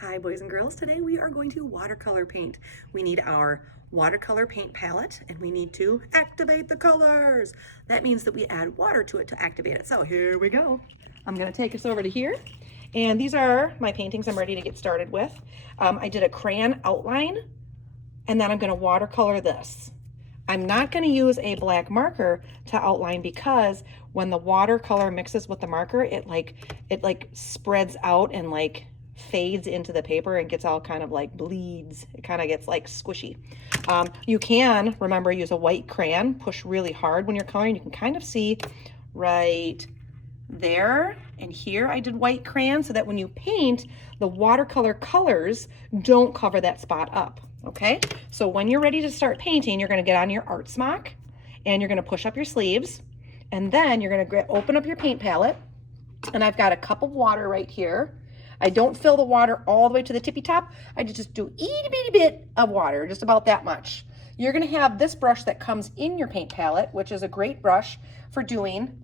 Hi boys and girls, today we are going to watercolor paint. We need our watercolor paint palette and we need to activate the colors. That means that we add water to it to activate it. So here we go. I'm going to take us over to here, and these are my paintings I'm ready to get started with. I did a crayon outline, and then I'm going to watercolor this. I'm not going to use a black marker to outline because when the watercolor mixes with the marker, it spreads out and fades into the paper and gets all kind of bleeds. It kind of gets squishy. You can, remember, use a white crayon, push really hard when you're coloring. You can kind of see right there and here I did white crayon so that when you paint, the watercolor colors don't cover that spot up. Okay, so when you're ready to start painting, you're going to get on your art smock and you're going to push up your sleeves, and then you're going to open up your paint palette. And I've got a cup of water right here. I don't fill the water all the way to the tippy top. I just do a itty bitty bit of water, just about that much. You're going to have this brush that comes in your paint palette, which is a great brush for doing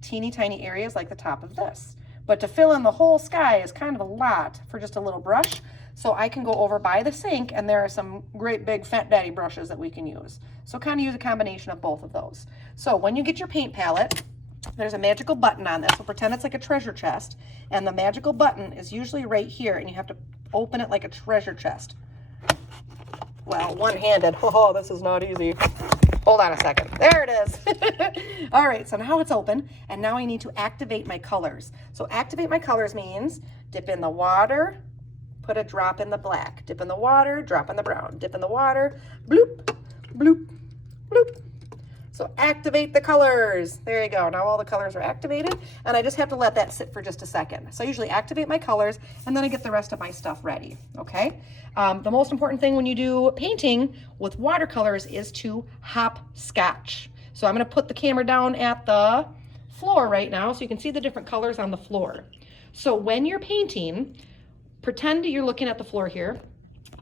teeny tiny areas like the top of this. But to fill in the whole sky is kind of a lot for just a little brush. So I can go over by the sink, and there are some great big Fat Daddy brushes that we can use. So kind of use a combination of both of those. So when you get your paint palette, there's a magical button on this. So pretend it's like a treasure chest, and the magical button is usually right here, and you have to open it like a treasure chest. Well, one-handed. Oh, this is not easy. Hold on a second. There it is. All right, so now it's open, and now I need to activate my colors. So activate my colors means dip in the water, put a drop in the black, dip in the water, drop in the brown, dip in the water, bloop, bloop, bloop. So activate the colors. There you go. Now all the colors are activated, and I just have to let that sit for just a second. So I usually activate my colors, and then I get the rest of my stuff ready, okay? The most important thing when you do painting with watercolors is to hopscotch. So I'm gonna put the camera down at the floor right now so you can see the different colors on the floor. So when you're painting, pretend you're looking at the floor here,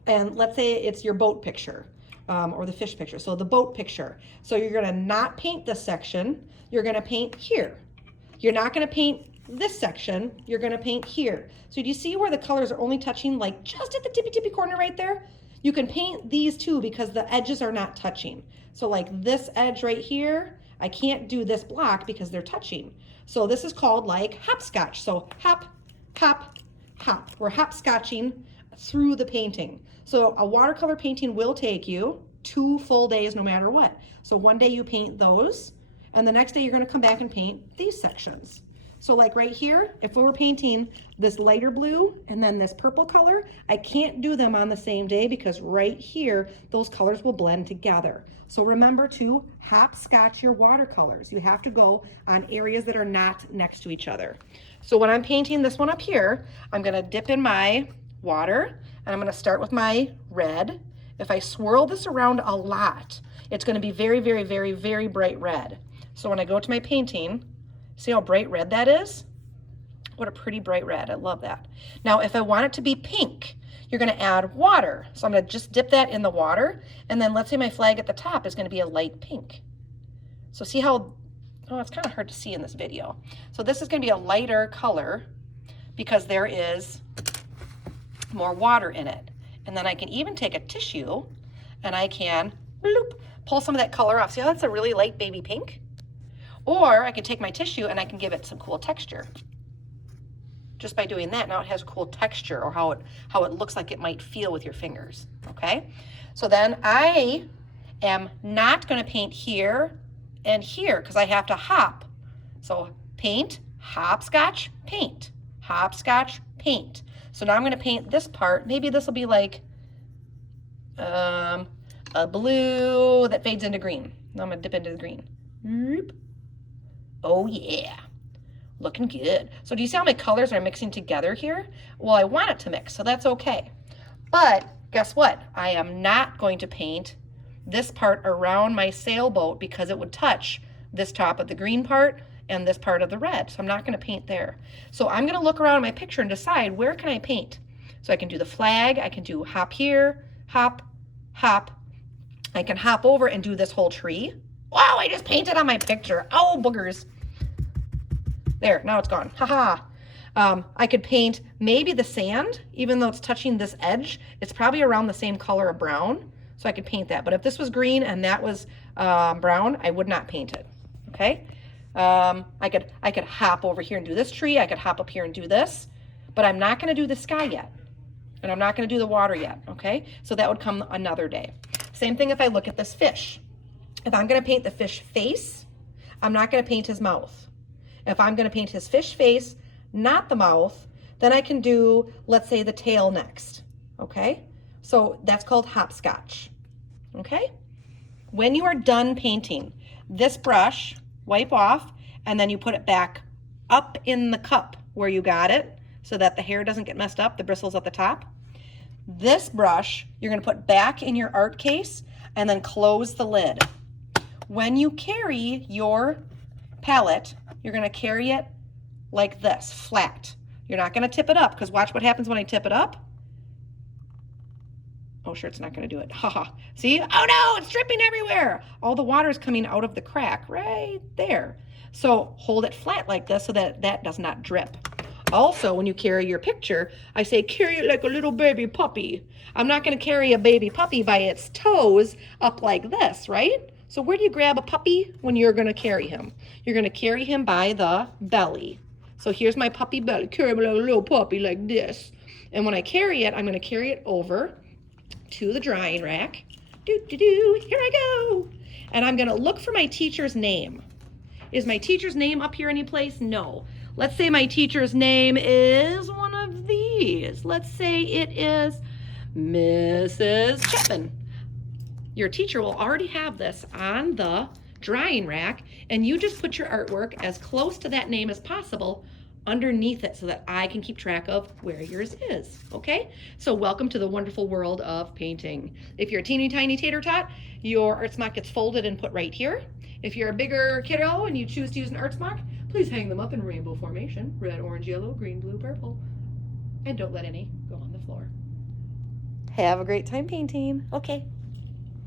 and let's say it's your boat picture. Or the fish picture, so the boat picture. So you're gonna not paint this section, you're gonna paint here. You're not gonna paint this section, you're gonna paint here. So do you see where the colors are only touching just at the tippy corner right there? You can paint these too because the edges are not touching. So this edge right here, I can't do this block because they're touching. So this is called hopscotch. So hop, hop, hop. We're hopscotching through the painting. So a watercolor painting will take you 2 full days no matter what. So one day you paint those, and the next day you're going to come back and paint these sections. So right here, if we were painting this lighter blue and then this purple color, I can't do them on the same day because right here, those colors will blend together. So remember to hopscotch your watercolors. You have to go on areas that are not next to each other. So when I'm painting this one up here, I'm going to dip in my water, and I'm going to start with my red. If I swirl this around a lot, it's going to be very, very, very, very bright red. So when I go to my painting, see how bright red that is? What a pretty bright red. I love that. Now, if I want it to be pink, you're going to add water. So I'm going to just dip that in the water, and then let's say my flag at the top is going to be a light pink. So see how, oh, it's kind of hard to see in this video. So this is going to be a lighter color because there is more water in it. And then I can even take a tissue and I can bloop, pull some of that color off. See how that's a really light baby pink? Or I can take my tissue and I can give it some cool texture. Just by doing that, now it has a cool texture, or how it looks like it might feel with your fingers, okay? So then I am not gonna paint here and here because I have to hop. So paint, hopscotch, paint, hopscotch, paint. So now I'm going to paint this part. Maybe this will be a blue that fades into green. Now I'm going to dip into the green. Oh yeah, looking good. So do you see how my colors are mixing together here? Well, I want it to mix, so that's okay. But guess what? I am not going to paint this part around my sailboat because it would touch this top of the green part and this part of the red. So I'm not going to paint there. So I'm going to look around my picture and decide where can I paint. So I can do the flag, I can do hop here, hop, hop. I can hop over and do this whole tree. Wow, I just painted on my picture. Oh, boogers. There, now it's gone. Haha. I could paint maybe the sand, even though it's touching this edge, it's probably around the same color of brown. So I could paint that. But if this was green and that was brown, I would not paint it. Okay. I could hop over here and do this tree. I could hop up here and do this, but I'm not going to do the sky yet. And I'm not going to do the water yet. Okay. So that would come another day. Same thing if I look at this fish. If I'm going to paint the fish face, I'm not going to paint his mouth. If I'm going to paint his fish face, not the mouth, then I can do, let's say, the tail next. Okay. So that's called hopscotch. Okay. When you are done painting, this brush, wipe off, and then you put it back up in the cup where you got it so that the hair doesn't get messed up, the bristles at the top. This brush, you're going to put back in your art case and then close the lid. When you carry your palette, you're going to carry it like this, flat. You're not going to tip it up, because watch what happens when I tip it up. Oh, sure, it's not going to do it. Haha. See? Oh no, it's dripping everywhere. All the water is coming out of the crack right there. So hold it flat like this so that that does not drip. Also, when you carry your picture, I say carry it like a little baby puppy. I'm not going to carry a baby puppy by its toes up like this, right? So where do you grab a puppy when you're going to carry him? You're going to carry him by the belly. So here's my puppy belly. Carry him like a little puppy like this. And when I carry it, I'm going to carry it over to the drying rack. Here I go. And I'm going to look for my teacher's name. Is my teacher's name up here anyplace? No. Let's say my teacher's name is one of these. Let's say it is Mrs. Chapman. Your teacher will already have this on the drying rack, and you just put your artwork as close to that name as possible underneath it so that I can keep track of where yours is, okay? So welcome to the wonderful world of painting. If you're a teeny tiny tater tot, your art smock gets folded and put right here. If you're a bigger kiddo and you choose to use an art smock, please hang them up in rainbow formation, red, orange, yellow, green, blue, purple, and don't let any go on the floor. Have a great time painting. Okay.